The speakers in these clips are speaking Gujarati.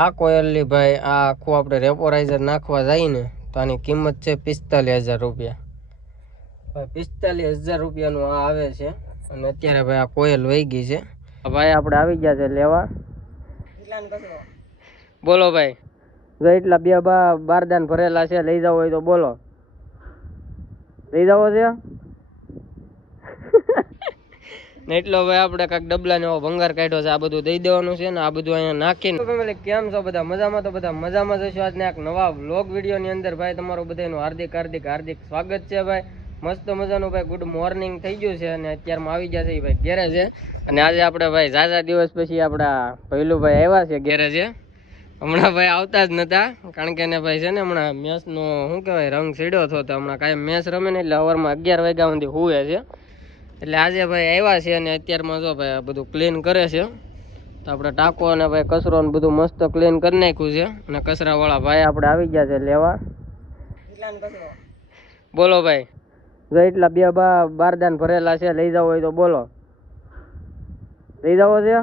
આ કોયલની ભાઈ આ આખું આપણે રેપોરાઇઝર નાખવા જઈએ ને તો આની કિંમત છે 45,000 રૂપિયા. 45,000 રૂપિયાનું આ આવે છે. અને અત્યારે ભાઈ આ કોયલ વહી ગઈ છે. ભાઈ આપણે આવી ગયા છે લેવા. બોલો ભાઈ, જો એટલા બે બારદાન ભરેલા છે, લઈ જાવ હોય તો બોલો. લઈ જાવો છે ને એટલો ભાઈ આપણે કાંઈક ડબલા ને એવો ભંગાર કાઢ્યો છે. આ બધું દઈ દેવાનું છે ને આ બધું અહીંયા નાખીને. કેમ છો બધા? મજામાં? તો બધા મજામાં જશો. આજના એક નવા વ્લોગ વિડીયોની અંદર ભાઈ તમારું બધાનું હાર્દિક હાર્દિક હાર્દિક સ્વાગત છે. ભાઈ મસ્ત મજાનું ભાઈ ગુડ મોર્નિંગ થઈ ગયું છે અને અત્યારમાં આવી ગયા છે એ ભાઈ ગેરેજે. અને આજે આપણે ભાઈ ઝાઝા દિવસ પછી આપણા ભૈલુભાઈ આવ્યા છે ગેરેજે. હમણાં ભાઈ આવતા જ નતા, કારણ કે એને ભાઈ છે ને હમણાં મેચનો શું કહેવાય રંગ સીડ્યો હતો. તો હમણાં કાંઈ મેચ રમે ને એટલે સવારમાં 11 વાગ્યા સુધી હુવે છે. એટલે આજે ભાઈ આવ્યા છે અને અત્યારમાં જો ભાઈ આ બધું ક્લીન કરે છે. તો આપણે ટાંકો અને ભાઈ કચરો ને બધું મસ્ત ક્લીન કરી નાખ્યું છે. અને કચરાવાળા ભાઈ આપણે આવી ગયા છે લેવા. બોલો ભાઈ, જો એટલા બે બારદાન ભરેલા છે, લઈ જાવ હોય તો બોલો. લઈ જાવો છે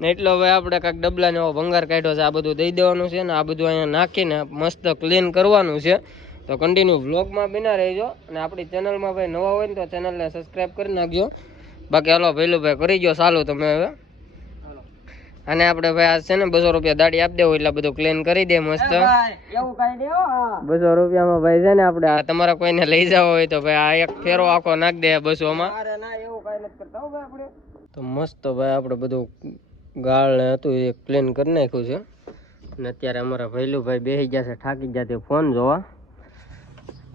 ને એટલો ભાઈ આપણે કાંઈક ડબલા ને એવો ભંગાર કાઢ્યો છે. આ બધું દઈ દેવાનું છે ને આ બધું અહીંયા નાખીને મસ્ત ક્લીન કરવાનું છે. તો કન્ટિન્યુ વ્લોગમાં બના રહેજો. અને આપણી ચેનલમાં ભાઈ નવા હોય ને તો ચેનલને સબસ્ક્રાઈબ કરી નાખજો. બાકી હાલો ભૈલુભાઈ કરી ગયો ચાલુ તમે હવે. અને આપણે ભાઈ આ છે ને 200 રૂપિયા દાડી આપી દેવું એટલે બધું ક્લીન કરી દે મસ્ત. 200 રૂપિયામાં ભાઈ છે ને આપણે તમારા કોઈને લઈ જવો હોય તો ભાઈ આ એક ફેરો આખો નાખ દે 200માં. તો મસ્ત ભાઈ આપણે બધું ગાળ ને હતું એ ક્લીન કરી નાખ્યું છે. અને અત્યારે અમારા ભૈલુભાઈ બેસી ગયા છે થાકી ગયા તે ફોન જોવા.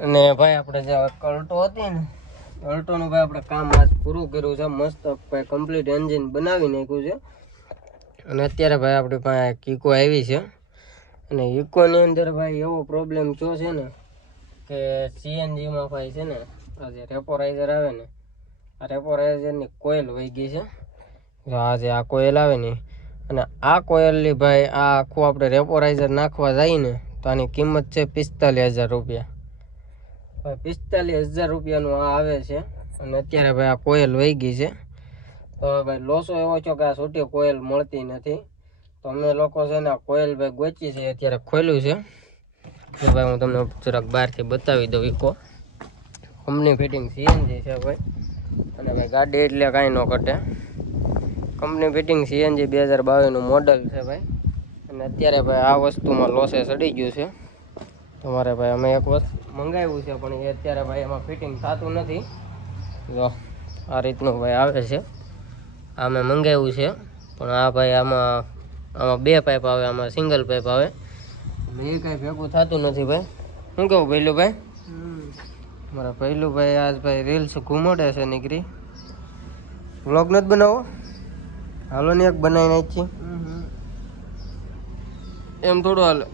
અને ભાઈ આપણે જે કલ્ટો હતી ને કલ્ટોનું ભાઈ આપણે કામ આજ પૂરું કર્યું છે. મસ્ત ભાઈ કમ્પ્લીટ એન્જિન બનાવી નાખ્યું છે. અને અત્યારે ભાઈ આપણી પાસે ઇકો આવી છે. અને ઇકોની અંદર ભાઈ એવો પ્રોબ્લેમ થયો છે ને કે સીએનજીમાં ભાઈ છે ને આ જે રેપોરાઇઝર આવે ને આ રેપોરાઇઝરની કોઇલ વહી ગઈ છે. આ જે આ કોયલ આવે ને અને આ કોયલની ભાઈ આ આખું આપણે રેપોરાઇઝર નાખવા જઈએ ને તો આની કિંમત છે 45,000 રૂપિયા. 45,000 રૂપિયાનું આ આવે છે. અને અત્યારે ભાઈ આ કોયલ વહી ગઈ છે. તો ભાઈ લોસો એવો છો કે આ છૂટી કોયલ મળતી નથી. તો અમે લોકો છે ને આ કોયલ ભાઈ ગોચી છે અત્યારે ખોલ્યું છે. તો ભાઈ હું તમને જરાક બહારથી બતાવી દઉં. ઇકો કંપની ફિટિંગ સીએનજી છે ભાઈ. અને ભાઈ ગાડી એટલે કાંઈ ન ઘટે. કંપની ફિટિંગ સીએનજી 2022નું મોડલ છે ભાઈ. અને અત્યારે ભાઈ આ વસ્તુમાં લોસે ચડી ગયું છે. તમારે ભાઈ અમે એક વસ્તુ મંગાવ્યું છે પણ એ અત્યારે ભાઈ એમાં ફિટિંગ થતું નથી. જો આ રીતનું ભાઈ આવે છે. આ મેં મંગાવ્યું છે પણ આ ભાઈ આમાં 2 પાઇપ આવે, આમાં સિંગલ પાઇપ આવે. એ કાંઈ ભેગું થતું નથી ભાઈ. શું કહું ભૈલુભાઈ? મારા ભૈલુભાઈ આજ ભાઈ રીલ્સ ઘૂમડે છે નીકળી. વ્લોગ નથી બનાવો? હાલો ને એક બનાવી નાખી એમ થોડું હાલે.